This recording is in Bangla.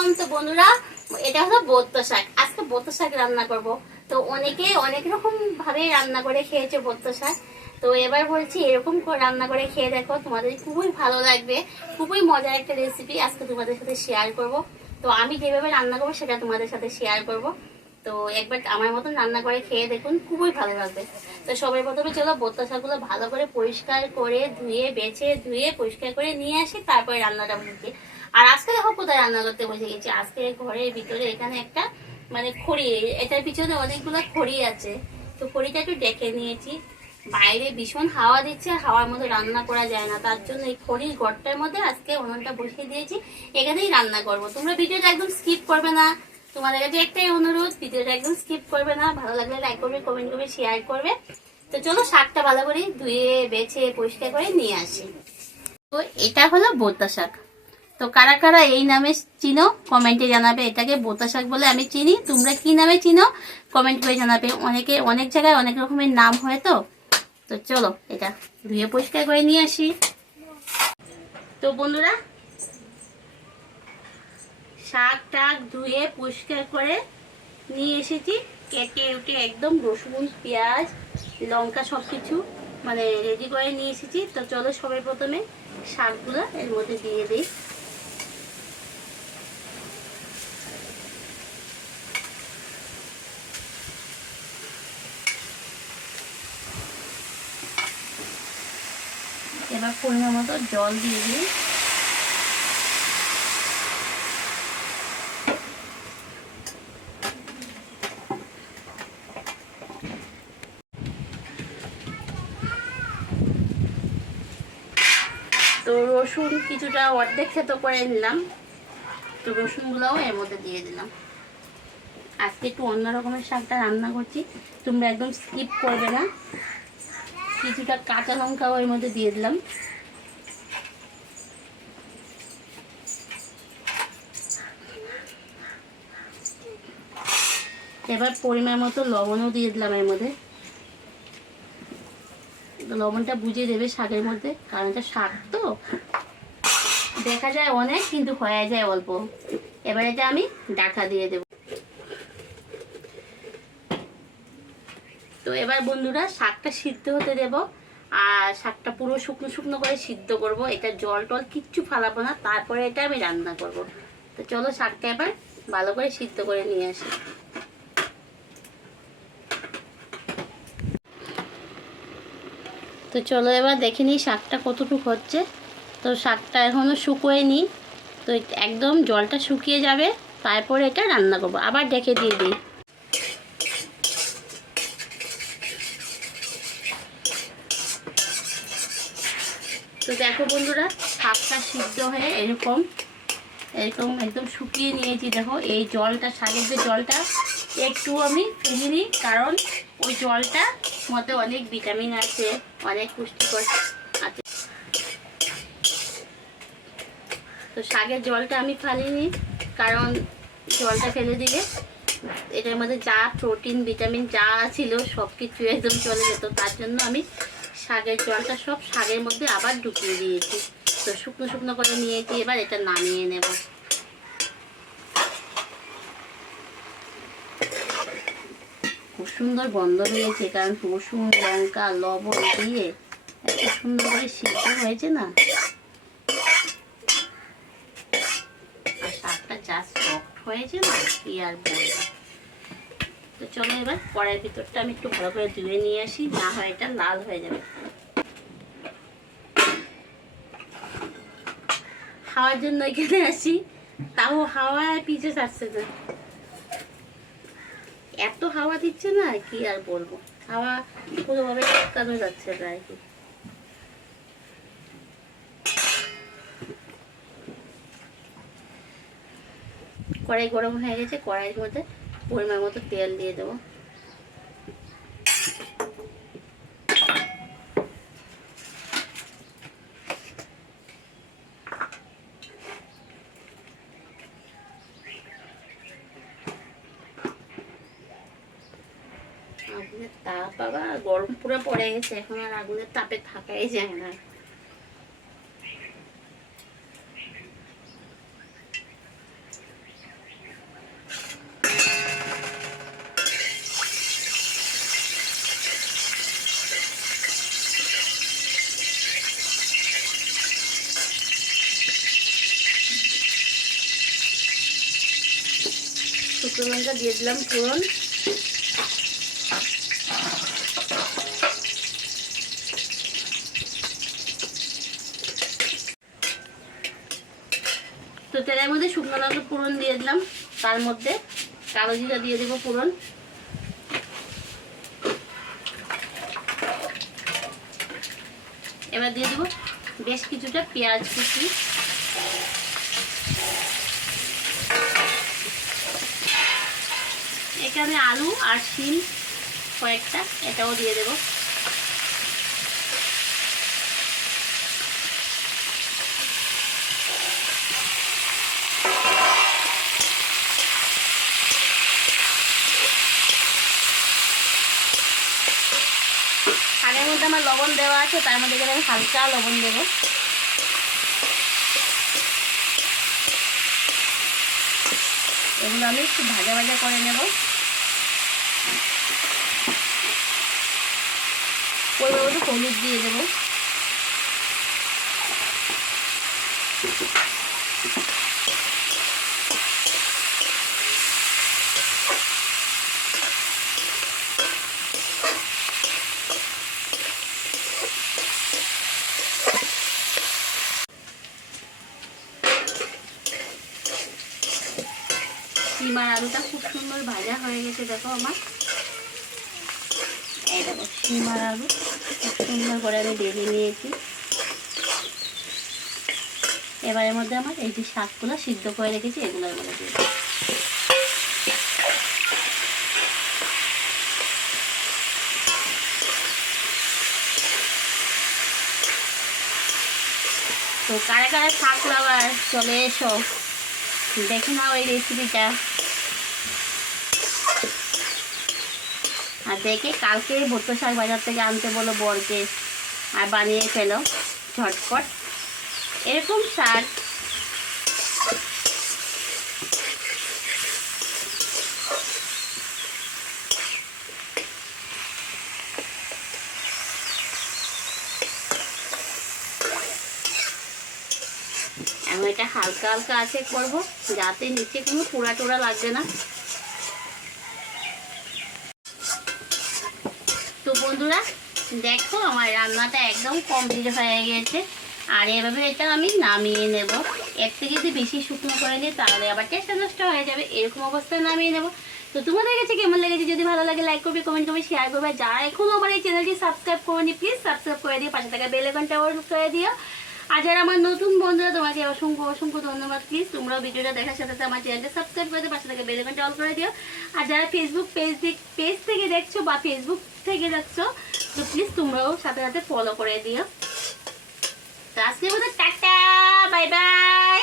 ওয়েলকাম। তো বন্ধুরা, এটা হলো বোত্ত শাক। আজকে বোত্ত শাক রান্না করব। তো অনেকে অনেক রকম ভাবে রান্না করে খেয়েছে বোত্ত শাক। তো এবার বলছি এরকম রান্না করে খেয়ে দেখো, তোমাদের খুবই ভালো লাগবে। খুবই মজার একটা রেসিপি আজকে তোমাদের সাথে শেয়ার করব। তো আমি যেভাবে রান্না করবো সেটা তোমাদের সাথে শেয়ার করব। তো একবার আমার মতন রান্না করে খেয়ে দেখুন, খুবই ভালো লাগবে। তো সবাই প্রথমে চলো বোত্ত শাকগুলো ভালো করে পরিষ্কার করে ধুয়ে বেছে ধুয়ে পরিষ্কার করে নিয়ে আসি, তারপরে রান্নাটা বুঝি। আর আজকে দেখো কোথায় রান্না করতে বসে গেছি। আজকে ঘরের ভিতরে এখানে একটা মানে খড়ি, এটার পিছনে অনেকগুলো খড়ি আছে। তো খড়িটা একটু ডেকে নিয়েছি। বাইরে ভীষণ হাওয়া দিচ্ছে, হাওয়ার মধ্যে রান্না করা যায় না, তার জন্য এই খড়ির ঘরটার মধ্যে আজকে উনুনটা বসিয়ে দিয়েছি। এখানেই রান্না করব। তোমরা ভিডিওটা একদম স্কিপ করবে না। তোমাদের কাছে একটাই অনুরোধ, ভিডিওটা একদম স্কিপ করবে না। ভালো লাগলে লাইক করবে, কমেন্ট করবে, শেয়ার করবে। তো চলো শাকটা ভালো করে ধুয়ে বেছে পরিষ্কার করে নিয়ে আসি। তো এটা হলো বোত্তা শাক। তো কারা কারা এই নামে চিনো কমেন্টে জানাবে। এটাকে বোতা শাক বলে আমি চিনি, তোমরা কি নামে চিনো কমেন্ট করে জানাবে। অনেকে অনেক জায়গায় অনেক রকমের নাম হয়। তো তো চলো এটা ধুয়ে পরিষ্কার করে নিয়ে আসি। তো বন্ধুরা, শাক টাক ধুয়ে পরিষ্কার করে নিয়ে এসেছি। কেটে উঠে একদম রসুন পেঁয়াজ লঙ্কা সব কিছু মানে রেডি করে নিয়ে এসেছি। তো চলো সবাই প্রথমে শাকগুলো এর মধ্যে দিয়ে দিই। এবার পরিমাণ মতো জল দিয়ে দিই। তো রসুন কিছুটা অর্ধেক থেতো করে নিলাম। তো রসুনগুলোও এর মধ্যে দিয়ে দিলাম। আজকে একটু অন্য রকমের শাকটা রান্না করছি, তোমরা একদম স্কিপ করবে না। কিছুটা কাঁচা লঙ্কাও এর মধ্যে দিয়ে দিলাম। এবার পরিমাণ মতো লবণও দিয়ে দিলাম এর মধ্যে। লবণটা বুঝিয়ে দেবে শাকের মধ্যে, কারণ এটা শাক তো দেখা যায় অনেক কিন্তু হয়ে যায় অল্প। এবার এটা আমি ঢাকা দিয়ে দেব। তো এবার বন্ধুরা শাকটা সিদ্ধ হতে দেব। আর শাকটা পুরো শুকনো শুকনো করে সিদ্ধ করব। এটা জল টল কিচ্ছু ফালাবো না, তারপরে এটা আমি রান্না করব। তো চলো শাকটা এবার ভালো করে সিদ্ধ করে নিয়ে আসি। তো চলো এবার দেখে নিই শাকটা কতটুকু হচ্ছে। তো শাকটা এখনও শুকোয়নি। তো একদম জলটা শুকিয়ে যাবে, তারপরে এটা রান্না করবো। আবার ডেকে দিয়ে দিই। তো দেখো বন্ধুরা, শাকটা সিদ্ধ হয়ে এরকম এরকম একদম শুকিয়ে নিয়েছি। দেখো এই জলটা, শাকের যে জলটা একটু আমি ফেলে নিই, কারণ ওই জলটা মধ্যে অনেক ভিটামিন আছে, অনেক পুষ্টিকর আছে। তো শাকের জলটা আমি ফালিয়ে নিই, কারণ জলটা ফেলে দিলে এটার মধ্যে যা প্রোটিন ভিটামিন যা ছিল সব কিছু একদম চলে যেত। তার জন্য আমি শাকের জলটা সব শাকের মধ্যে আবার ঢুকিয়ে দিয়েছি। তো শুকনো শুকনো করে নিয়েছি, এবার এটা নামিয়ে নেব। খুব সুন্দর গন্ধ বেরিয়েছে, কারণ রসুন লঙ্কা লবণ দিয়ে এত সুন্দর করে সিদ্ধ হয়েছে না। আর শাকটা যা সফট হয়েছে না, কি আর বলবো। তো চলো এবার কড়াইয়ের ভিতরটা আমি একটু ভালো করে ধুয়ে নিয়ে আসি, না হয় এটা লাল হয়ে যাবে। হাওয়ার জন্য এখানে আসি, তাও হাওয়ায় পিছে ছাড়ছে না। এত হাওয়া দিচ্ছে না, কি আর বলবো। হাওয়া কোনোভাবে আটকানো যাচ্ছে না আর কি। কড়াই গরম হয়ে গেছে, কড়াইয়ের মধ্যে পরিমাণ মতো তেল দিয়ে দেবো। আগুনের তাপ বাবা গরম পুরো পড়ে গেছে, এখন আর আগুনের তাপে থাকাই যায় না। শুকনো লঙ্কা দিয়ে দিলাম ফোড়ন। তো তেলের মধ্যে শুকনো লঙ্কা ফোড়ন দিয়ে দিলাম, তার মধ্যে কালো জিরা দিয়ে দেবো ফোড়ন। এবার দিয়ে দেবো বেশ কিছুটা পেঁয়াজ কুচি, এখানে আলু আর শিম কয়েকটা, এটাও দিয়ে দেবো। শাকের মধ্যে আমার লবণ দেওয়া আছে, তার মধ্যে আমি হালকা লবণ দেবো। এগুলো আমি একটু ভাজা ভাজা করে নেব। পরিমাণ মতো হলুদ দিয়ে দেবো। শিম আর আলুটা খুব সুন্দর ভাজা হয়ে গেছে, দেখো আমার। এই দেখো শিম আর আলু খুব সুন্দর করে আমি ভেজে নিয়েছি। এবারের মধ্যে আমার এই যে শাকগুলো সিদ্ধ করে রেখেছি এগুলো এগুলো দিয়ে দেবো। তো কারা কারা শাক লাভার চলে এসো, দেখে নাও এই রেসিপিটা। আর দেখে কালকে ভুট্টো শাক বাজার থেকে আনতে বলো বরকে, আর বানিয়ে ফেলো ঝটপট এরকম শাক। আমি এটা হালকা হালকা আছে করবো, যাতে নিচে কোনো পোড়া টোড়া লাগবে না। তো বন্ধুরা দেখো আমার রান্নাটা একদম কমপ্লিট হয়ে গেছে। আর এভাবে এটা আমি নামিয়ে নেব। এর থেকে যদি বেশি শুকনো করে নিই তাহলে আবার টেস্টটা নষ্ট হয়ে যাবে, এরকম অবস্থায় নামিয়ে নেব। তো তোমাদের কাছে কেমন লেগেছে, যদি ভালো লাগে লাইক করবে, কমেন্ট করবে, শেয়ার করবে। যারা এখনও আমার এই চ্যানেলটি সাবস্ক্রাইব করেনি প্লিজ সাবস্ক্রাইব করে দিও, পাশে থাকা বেল আইকনটা অন করে দিও। আর যারা আমার নতুন বন্ধুরা তোমাকে অসংখ্য অসংখ্য ধন্যবাদ। প্লিজ তোমরাও ভিডিওটা দেখার সাথে সাথে আমার চ্যানেলটা সাবস্ক্রাইব করে দিও, পাশে থাকা বেল আইকনটা অন করে দিও। আর যারা ফেসবুক পেজ থেকে দেখছো বা ফেসবুক থেকে দেখছো, তো প্লিজ তোমরাও সাথে সাথে ফলো করে দিও। তো আজকের মতো টাটা, বাই বাই।